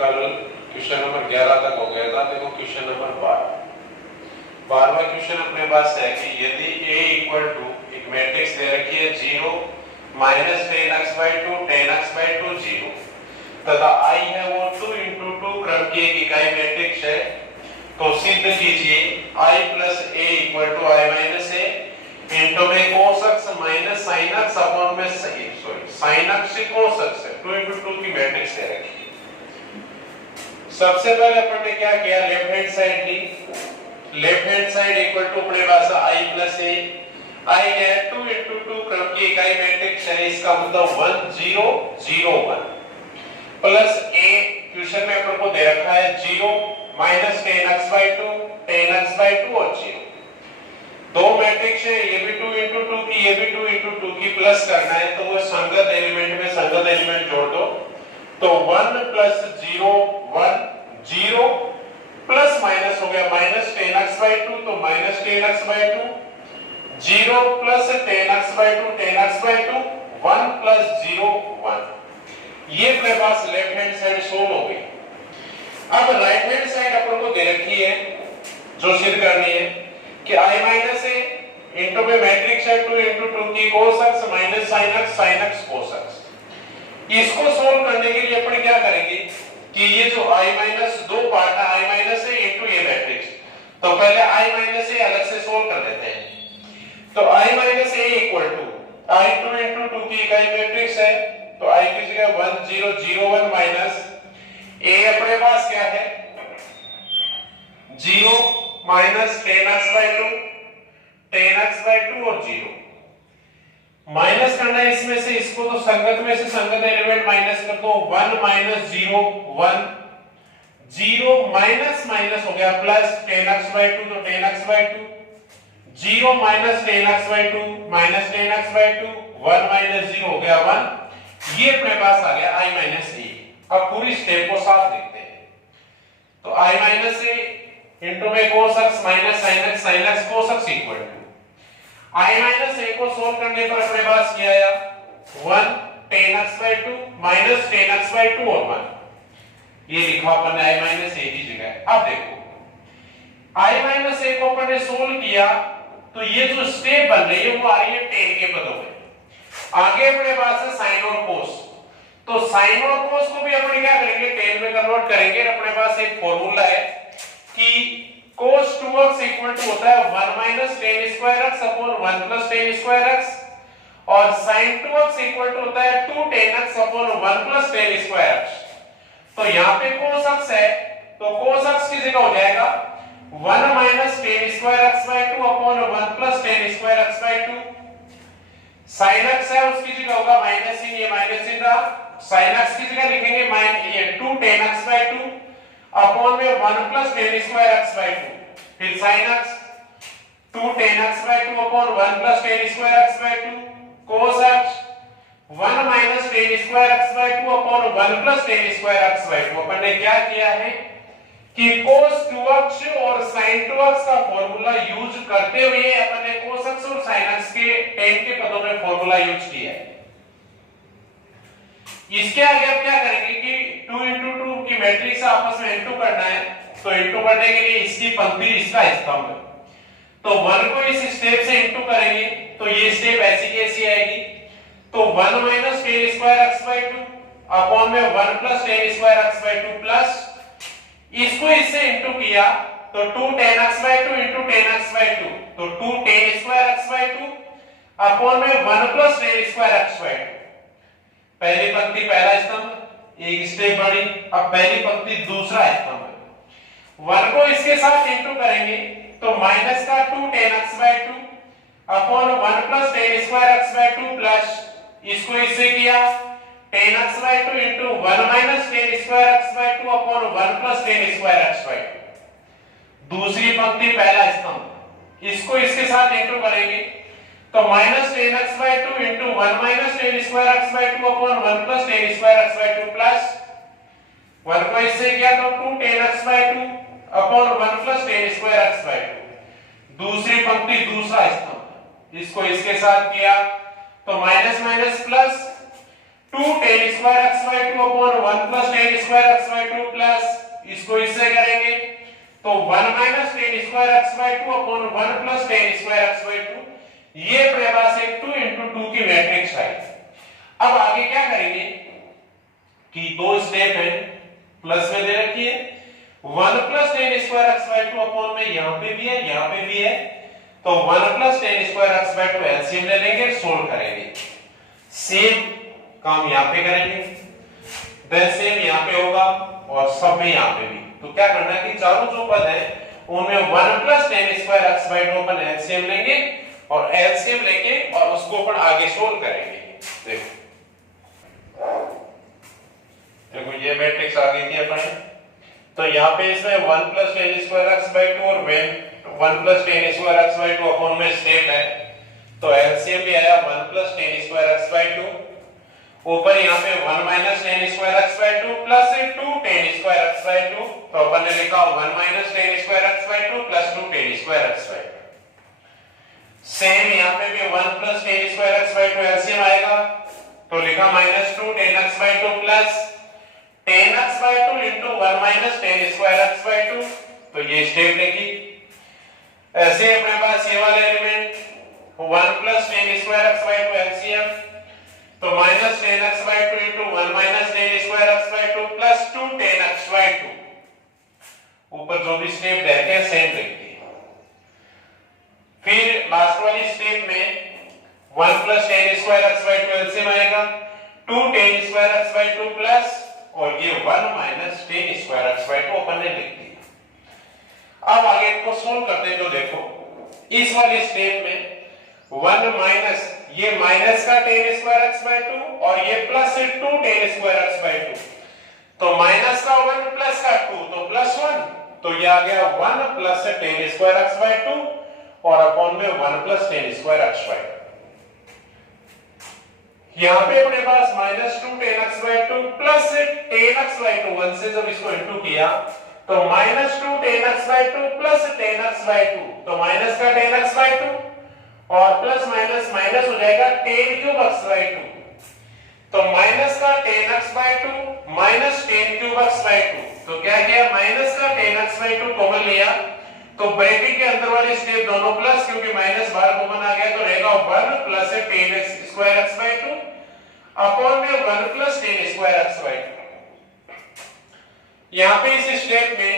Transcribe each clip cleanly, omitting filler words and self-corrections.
कल question number 11 तक हो गया था। देखो क्वेश्चन नंबर 12वां क्वेश्चन अपने पास है कि यदि a इक्वल टू एक मैट्रिक्स दे रखी है 0 -10x/2 10x/2 0 तथा i है वो 2 × 2 क्रम की एक इकाई मैट्रिक्स है, तो सिद्ध कीजिए i + a = i - a into में cos x - sin x upon में sin x से cos x है 2 × 2 की मैट्रिक्स दे रखी है। सबसे पहले अपन ने क्या किया, लेफ्ट हैंड साइड ली। Left hand side equal to अपने पास i + a, i है 2 × 2 क्रम की इकाई मैट्रिक्स है, इसका मतलब 1 0 0 1 प्लस a क्वेश्चन में अपन को दे रखा है 0 -10x/2 10x/2 और 0। दो मैट्रिक्स है, ये भी 2 × 2 की, ये भी 2 × 2 की, प्लस करना है तो वो संगत एलिमेंट में संगत एलिमेंट जोड़ दो, तो 1 + 0 1 0 प्लस माइनस हो गया -10x/2 तो -10x/2 0 + 10x/2 10x/2 1 + 0 1। ये अपने पास लेफ्ट हैंड साइड सोल्व हो गई। अब राइट हैंड साइड अपन को दे रखी है जो सिद्ध करनी है कि i - a इनटू में मैट्रिक्स है 2 × 2 की cos x - sin x sin x cos x। इसको सोल्व करने के लिए अपन क्या करेंगे कि ये जो i-2 पार्ट है i - a इनटू ये मैट्रिक्स, तो पहले i - a अलग से सोल्व कर लेते हैं। तो i - a equal to i 2 × 2 की इकाई मैट्रिक्स है, तो i की जगह 1 0 0 1 माइनस a अपने पास क्या है 0 -10x/2 10x/2 और 0 माइनस करना है इसमें से इसको, तो संगत में से संगत एलिमेंट माइनस कर दो 1 - 0 1 0 माइनस माइनस हो गया प्लस 10x/2 तो 10x/2 0 -10x/2 -10x/2 1 - 0 हो गया 1। ये अपने पास आ गया i - a। अब पूरी स्टेप को साफ देखते हैं। तो i - a इनटू में cos x - sin x sin x cos x equal to i - a को सोल्व करने पर अपने पास क्या आया 1 10x/2 -10x/2 और 1। ये लिखा अपन ने i - a की जगह। अब देखो i - a को अपन ने सोल्व किया तो ये जो स्टेप बन रही है वो आ रही है tan के पदों में। आगे अपने पास है sin और cos, तो sin और cos को भी अपन क्या करेंगे tan में कन्वर्ट करेंगे। अपने पास एक फॉर्मूला है कि cos 2x इक्वल टू होता है 1 - tan² x upon 1 + tan² x और sin 2x इक्वल टू होता है 2 tan x upon 1 + tan² x। तो यहाँ पे cos x है तो cos x की जगह हो जाएगा 1 - tan² x/2 upon 1 + tan² x/2। sin x है उसकी जगह होगा माइनस इन, ये माइनस इन रहा, sin x की जगह लिखेंगे ये 2 tan x/2 अपॉन में 1 + tan² x/2, फिर sin x 2 tan x/2 upon 1 + tan² x/2 cos x 1 - tan² x/2 upon 1 + tan² x/2। अपन ने क्या किया है कि cos 2x और sin 2x का फॉर्मूला यूज करते हुए अपन ने cos x और sin x के tan के पदों में फॉर्मूला यूज किया है। इसके आगे अब क्या करेंगे कि 2 × 2 की मैट्रिक्स आपस में इनटू करना है, तो इनटू करने के लिए इसकी पंक्ति इसका स्तंभ, तो 1 को इस स्टेप से इनटू करेंगे तो ये स्टेप ऐसी कैसी आएगी, तो 1 - tan² x/2 अपॉन में 1 + tan² x/2 प्लस इसको इससे इनटू किया तो 2 tan x/2 × tan x/2 तो 2 tan² x/2 अपॉन में 1 + tan² x/2। पहली पंक्ति पहला स्तंभ एक स्टेप बढ़ी, अब पहली पंक्ति दूसरा स्तंभ 1 को इसके साथ इनटू करेंगे तो माइनस का 2 tan x/2 upon 1 + tan² x/2 plus इसको इससे किया tan x/2 × 1 - tan² x/2 upon 1 + tan² x/2। दूसरी पंक्ति पहला स्तंभ इसको इसके साथ इनटू करेंगे तो -tan x/2 × 1 - tan² x/2 upon 1 + tan² x/2 plus 1 को इससे किया तो 2 tan x/2 upon 1 + tan² x/2। दूसरी पंक्ति दूसरा स्तंभ इसको इसके साथ किया तो minus minus plus 2 tan square x by 2 upon 1 plus tan square x by 2 plus इसको इससे करेंगे तो 1 minus tan square x by 2 upon 1 plus tan square x by 2, ये अपने पास एक 2 into 2 की मैट्रिक्स है। अब आगे क्या करेंगे कि दो स्टेप है, प्लस में दे रखी है 1 plus tan square x by 2 upon में यहां पे भी है यहां पे भी है, तो 1 plus tan square x by 2 LCM ले लेंगे, सोल्व करेंगे। सेम काम यहां पे करेंगे, देन सेम यहां पे होगा और सब में यहां पे भी। तो क्या करना है कि चारों जो पद है उनमें 1 plus tan square x by 2 upon LCM लेंगे और एलसीएम लेके और उसको अपन आगे सोल्व करेंगे। देखो ये मैट्रिक्स आ गई थी अपन, तो यहाँ पे इसमें 1 plus tan square x by 2 और 1 plus tan square x by 2 upon में स्टेप है, तो एलसीएम भी आया 1 plus tan square x by 2, ऊपर यहाँ पे 1 minus tan square x by 2 plus 2 tan square x by 2, तो अपन ने लिखा 1 minus tan square x by 2 plus 2 tan square x by 2। Same यहाँ पे भी 1 plus tan square x by 2 LCM आएगा, तो लिखा minus 2 tan x by 2 plus tan x by 2 into 1 minus tan square x by 2, तो ये step लिखी। ऐसे अपने पास ये वाले element 1 plus tan square x by 2 LCM, तो minus tan x by 2 into 1 minus tan square x by 2 plus 2 tan x by 2, ऊपर जो भी स्टेप रहते हैं सेम लिखती है। फिर लास्ट वाली स्टेप में 1 plus tan square x by 2 LCM आएगा, 2 tan square x by 2 plus और ये 1 minus tan square x by 2 अपन ने लिख दिया। अब आगे इसको सोल्व करते हैं, तो देखो इस वाली स्टेप में 1 माइनस ये माइनस का tan स्क्वायर x by 2 और ये plus 2 tan square x by 2, तो माइनस का 1 प्लस का 2 तो प्लस 1, तो ये आ गया 1 plus tan square x by 2 और अपॉन में 1 plus tan square x by 2। यहाँ पे अपने पास minus 2 tan x by 2 plus tan x by 2, 1 से जब इसको इंटू किया तो minus 2 tan x by 2 plus tan x by 2, तो माइनस का tan x by 2 और प्लस माइनस माइनस हो जाएगा tan क्यूब x by 2, तो माइनस का tan x by 2 minus tan cube x by 2, तो क्या किया माइनस का tan x by 2 कॉमन लिया, तो ब्रैकेट के अंदर वाले स्टेप दोनों प्लस, क्योंकि माइनस बाहर कॉमन आ गया तो रहेगा 1 plus tan square x by 2 upon में 1 plus tan square x by 2। यहाँ पे इस स्टेप में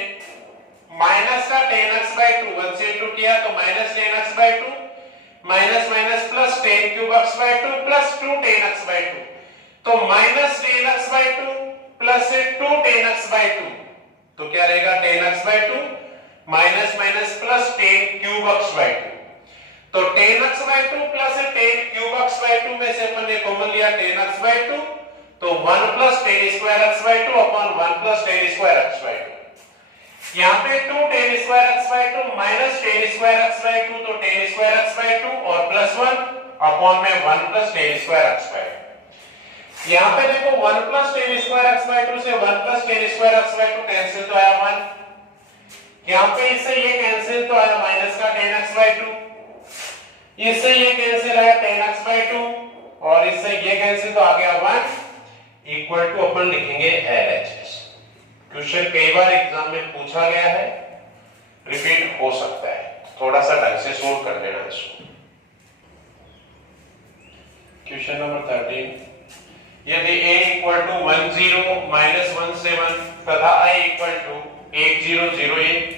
माइनस का tan x by 2 1 से इंटू किया तो minus tan x by 2 minus minus plus tan cube x by 2 plus 2 tan x by 2, तो minus tan x by 2 plus 2 tan x by 2, तो क्या रहेगा tan x by 2 minus minus plus tan cube x by 2, तो tan x by 2 plus tan cube x by 2 में से अपन ने common लिया tan x by 2, तो 1 plus tan square x by 2 upon 1 plus tan square x by 2। यहाँ पे 2 tan square x by 2 minus tan square x by 2, तो tan square x by 2 और plus 1 upon में 1 plus tan square x by 2। यहाँ पे देखो 1 plus tan square x by 2 से 1 plus tan square x by 2 cancel तो आया 1, यहाँ पे इससे ये कैंसिल तो आया माइनस का tan x by 2, इससे ये कैंसिल आया tan x by 2 और इससे ये कैंसिल तो आ गया 1 इक्वल टू अपन लिखेंगे LHS। क्वेश्चन कई बार एग्जाम में पूछा गया है, रिपीट हो सकता है, थोड़ा सा ढंग से सोल्व कर लेना इसको। क्वेश्चन नंबर 13, यदि a इक्वल टू 10 -17 तथा i इक्वल टू 1008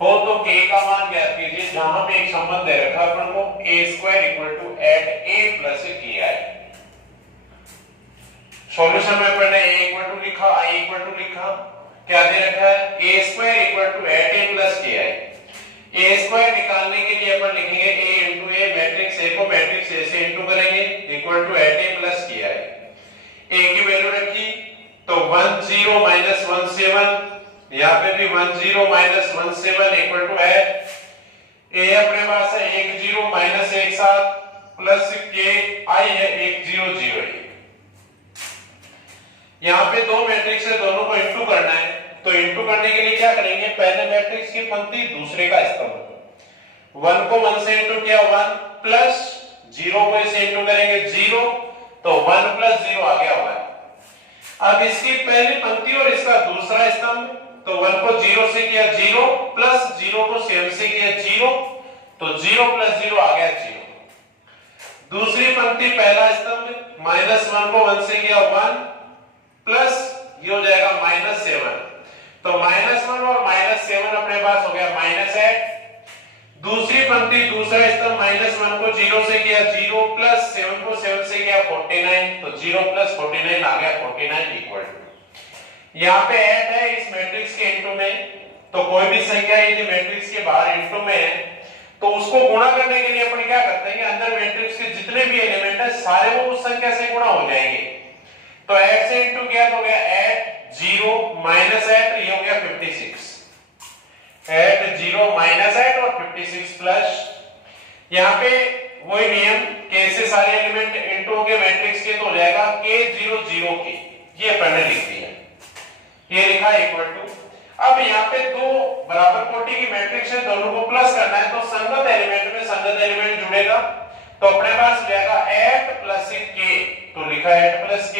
हो तो k का मान ज्ञात कीजिए, जहां पे एक संबंध दे रखा है अपन को a² equal to 8a plus ki। Solution में अपन ने a इक्वल टू लिखा, i इक्वल टू लिखा, क्या दे रखा है a² equal to 8a plus ki। a² निकालने के लिए अपन लिखेंगे a into a, matrix a को मैट्रिक्स a से इंटू करेंगे equal to 8a plus ki। a की वैल्यू रखी तो 10 -17, यहाँ पे भी 10 -17 इक्वल टू है a अपने पास है 10 -17 प्लस ki है 1008। यहाँ पे दो मैट्रिक्स है, दोनों को इंटू करना है, तो इंटू करने के लिए क्या करेंगे, पहले मैट्रिक्स की पंक्ति दूसरे का स्तंभ, 1 को 1 से इंटू किया 1 प्लस 0 को इसे इंटू करेंगे 0, तो 1 + 0 आ गया 1। अब इसकी पहली पंक्ति और इसका दूसरा स्तंभ, तो 1 को 0 से किया 0 प्लस 0 को 7 से किया 0, तो 0 + 0 आ गया 0। दूसरी पंक्ति पहला स्तंभ -1 को 1 से किया 1 प्लस ये हो जाएगा -7, तो -1 और -7 अपने पास हो गया -8। दूसरी पंक्ति दूसरा स्तंभ -1 को 0 से किया 0 प्लस 7 को 7 से किया 49, तो 0 + 49 आ गया 49 इक्वल टू, यहाँ पे 8 है इस मैट्रिक्स के इनटू में, तो कोई भी संख्या यदि मैट्रिक्स के बाहर इनटू में है तो उसको गुणा करने के लिए अपन क्या करते हैं कि अंदर मैट्रिक्स के जितने भी एलिमेंट है सारे वो उस संख्या से गुणा हो जाएंगे। तो 8 से इनटू किया तो हो गया 8 0 -8, ये हो गया 56। 8 0 -8 और 56 प्लस, यहाँ पे वही नियम के से सारे एलिमेंट इनटू हो गए मैट्रिक्स के, तो हो जाएगा k 0 0 के, ये अपन ने लिख दिया, ये लिखा इक्वल टू। अब यहाँ पे दो बराबर कोटि की मैट्रिक्स है, दोनों को प्लस करना है, तो संगत एलिमेंट में संगत एलिमेंट जुड़ेगा, तो अपने पास हो जाएगा 8 + k, तो लिखा 8 + k,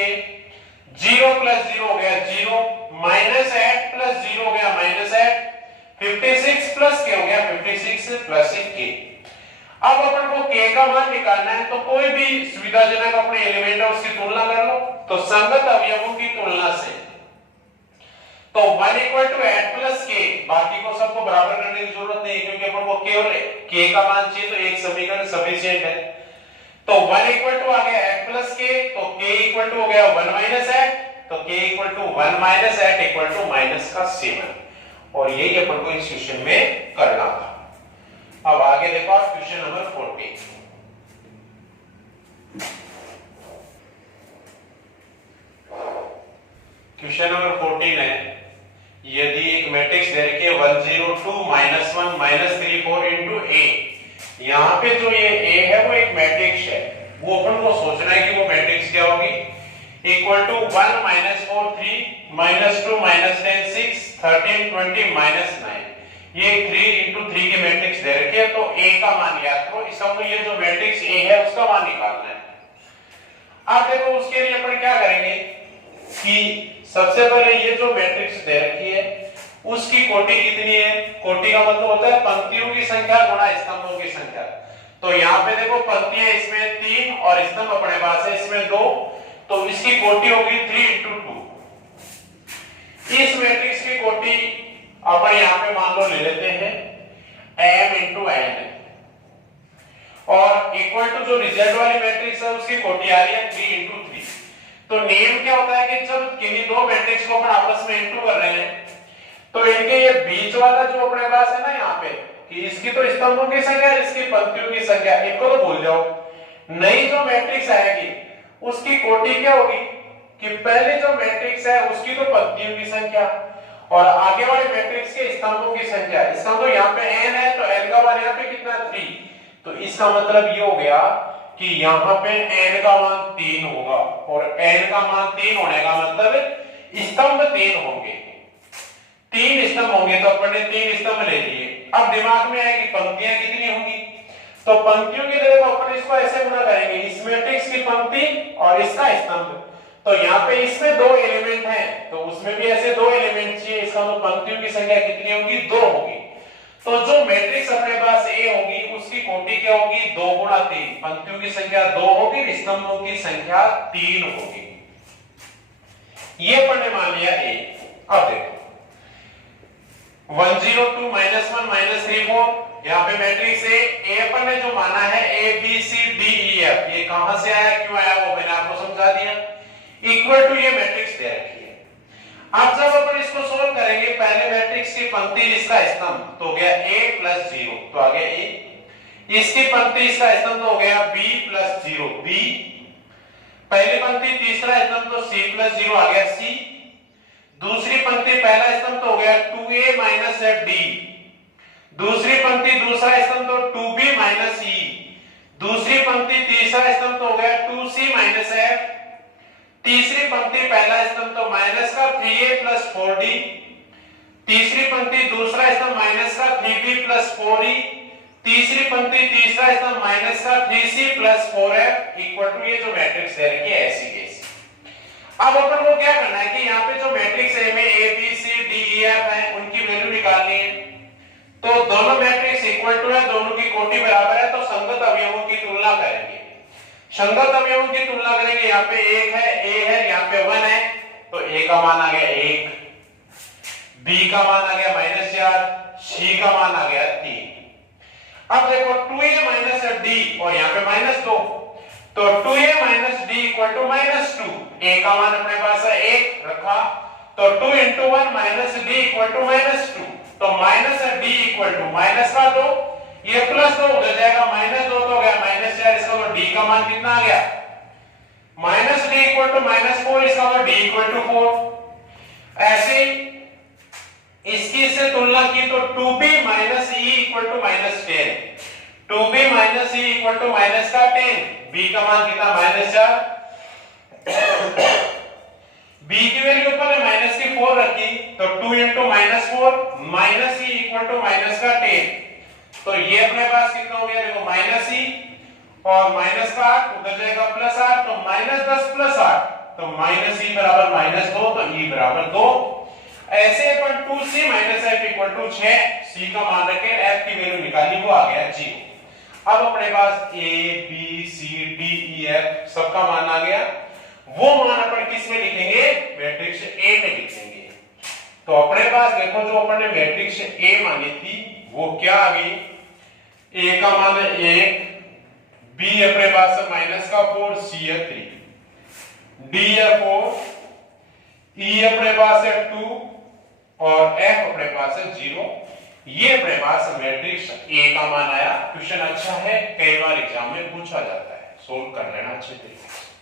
0 + 0 हो गया 0, -8 + 0 हो गया -8, 56 + k हो गया 56 + k। अब अपन को k का मान निकालना है, तो कोई भी सुविधाजनक अपने एलिमेंट है उसकी तुलना कर लो, तो संगत अवयवों की तुलना से, तो 1 = 8 + k, बाकी को सबको बराबर करने की जरूरत नहीं क्योंकि अपन को केवल k का मान चाहिए, तो एक समीकरण सफिशिएंट है। तो 1 = आ गया 8 + k, तो k = हो गया 1 - 8, तो k = 1 - 8 = -7, और यही अपन को इस क्वेश्चन में करना था। अब आगे देखो आप क्वेश्चन नंबर 14। क्वेश्चन नंबर 14 है, यदि एक मैट्रिक्स दे रखी है 1 0 2 -1 -3 4 * a, यहाँ पे जो ये a है वो एक मैट्रिक्स है, वो अपन को सोचना है कि वो मैट्रिक्स क्या होगी, इक्वल टू 1 -4 3 -2 -10 6 13 20 -9, ये 3 × 3 की मैट्रिक्स दे रखी है, तो a का मान याद करो, इसका मतलब ये जो मैट्रिक्स a है उसका मान निकालना है। अब देखो उसके लिए अपन क्या करेंगे कि सबसे पहले ये जो मैट्रिक्स दे रखी है उसकी कोटि कितनी है, कोटि का मतलब होता है पंक्तियों की संख्या गुणा स्तंभों की संख्या, तो यहाँ पे देखो पंक्तियां इसमें 3 और स्तंभ अपने पास है इसमें 2, तो इसकी कोटि होगी 3 × 2। इस मैट्रिक्स की कोटि अपन यहाँ पे मान लो ले लेते हैं m × n, और इक्वल टू जो रिजल्ट वाली मैट्रिक्स है उसकी कोटि आ रही है 3 × 3। तो नियम क्या होता है कि जब किन्हीं दो मैट्रिक्स को अपन आपस में इनटू कर रहे हैं, तो इनके ये बीच वाला जो अपने पास है ना यहाँ पे, कि इसकी तो स्तंभों की संख्या है, इसकी पंक्तियों की संख्या, इनको तो भूल जाओ। नई जो मैट्रिक्स आएगी उसकी कोटि क्या होगी कि पहले जो मैट्रिक्स है उसकी तो पंक्तियों की संख्या और आगे वाले मैट्रिक्स के स्तंभों की संख्या। स्तंभ तो यहाँ पे n है, तो n का मान यहाँ पे कितना 3, तो इसका मतलब ये हो गया कि यहाँ पे n का मान 3 होगा, और n का मान 3 होने का मतलब स्तंभ 3 होंगे, 3 स्तंभ होंगे, तो अपन ने 3 स्तंभ ले लिए। अब दिमाग में आएगी पंक्तियां कितनी होंगी, तो पंक्तियों के लिए अपन इसको ऐसे गुणा करेंगे, इस मैट्रिक्स की पंक्ति और इसका स्तंभ, तो यहाँ पे इसमें 2 एलिमेंट हैं, तो उसमें भी ऐसे 2 एलिमेंट चाहिए, इसका मतलब पंक्तियों की संख्या कितनी होगी 2 होगी। तो जो मैट्रिक्स अपने पास A होगी उसकी कोटि क्या होगी 2 × 3, पंक्तियों की संख्या 2 होगी, स्तंभों की संख्या 3 होगी, ये अपन ने मान लिया A। अब देखो 1 0 2 -1 -3 4, यहाँ पे मैट्रिक्स A अपन ने जो माना है A B C D E F, ये कहां से आया क्यों आया वो मैंने आपको समझा दिया, इक्वल टू ये मैट्रिक्स दे रखी है। अब जब अपन इसको सोल्व करेंगे, पहले मैट्रिक्स की पंक्ति इसका स्तंभ तो हो गया a + 0, तो आ गया a, इसकी पंक्ति इसका स्तंभ तो हो गया b + 0 b, पहली पंक्ति तीसरा स्तंभ तो c + 0 आ गया c, दूसरी पंक्ति पहला स्तंभ तो हो गया 2a - f d, दूसरी पंक्ति दूसरा स्तंभ तो 2b - e, दूसरी पंक्ति तीसरा स्तंभ तो हो गया 2c - f, तीसरी पंक्ति पहला स्तंभ तो माइनस का 3a + 4d, तीसरी पंक्ति दूसरा स्तंभ माइनस का 3b + 4e, तीसरी पंक्ति तीसरा इसका माइनस का 3c + 4f इक्वल टू ये जो मैट्रिक्स दे रखी है ऐसी कैसी। अब अपन को क्या करना है कि यहाँ पे जो मैट्रिक्स है में a b c d e f है उनकी वैल्यू निकालनी है। तो दोनों मैट्रिक्स इक्वल टू है, दोनों की कोटि बराबर है, तो संगत अवयवों की तुलना करेंगे। संगत अवयवों की तुलना करेंगे, यहाँ पे 1 है, a है, यहाँ पे 1 है, तो a का मान आ गया 1, b का मान आ गया -4, c का मान आ गया 3। अब देखो 2a - d और यहाँ पे -2, तो 2a - d = -2, a का मान अपने पास है 1 रखा, तो 2 × 1 - d = -2, तो -d = -2, ये +2 उधर जाएगा, -2 तो हो गया -4, इसका तो d का मान कितना आ गया -d = -4, इसका तो d = 4। ऐसे इसकी से तुलना की तो 2b - e = -10, 2b - e = -10, b का मान कितना -4, b की वैल्यू ऊपर है -4 रखी, तो 2 × -4 - e = -10, तो ये अपने पास कितना हो गया देखो -e और -8 उधर जाएगा +8, तो -10 + 8, तो -e = -2, तो e = 2। ऐसे अपन 2c - f = 6, c का मान रखे, f की वैल्यू निकाली, वो आ गया 0। अब अपने पास a b c d e f सबका मान आ गया, वो मान अपन किस में लिखेंगे मैट्रिक्स A में लिखेंगे। तो अपने पास देखो जो अपन ने मैट्रिक्स A मानी थी वो क्या आ गई, A का मान है 1, B अपने पास है -4, C है 3, D है 4, E अपने पास है 2 और F अपने पास है 0। ये अपने पास मैट्रिक्स A का मान आया। क्वेश्चन अच्छा है, कई बार एग्जाम में पूछा जाता है, सोल्व कर लेना अच्छे तरीके से।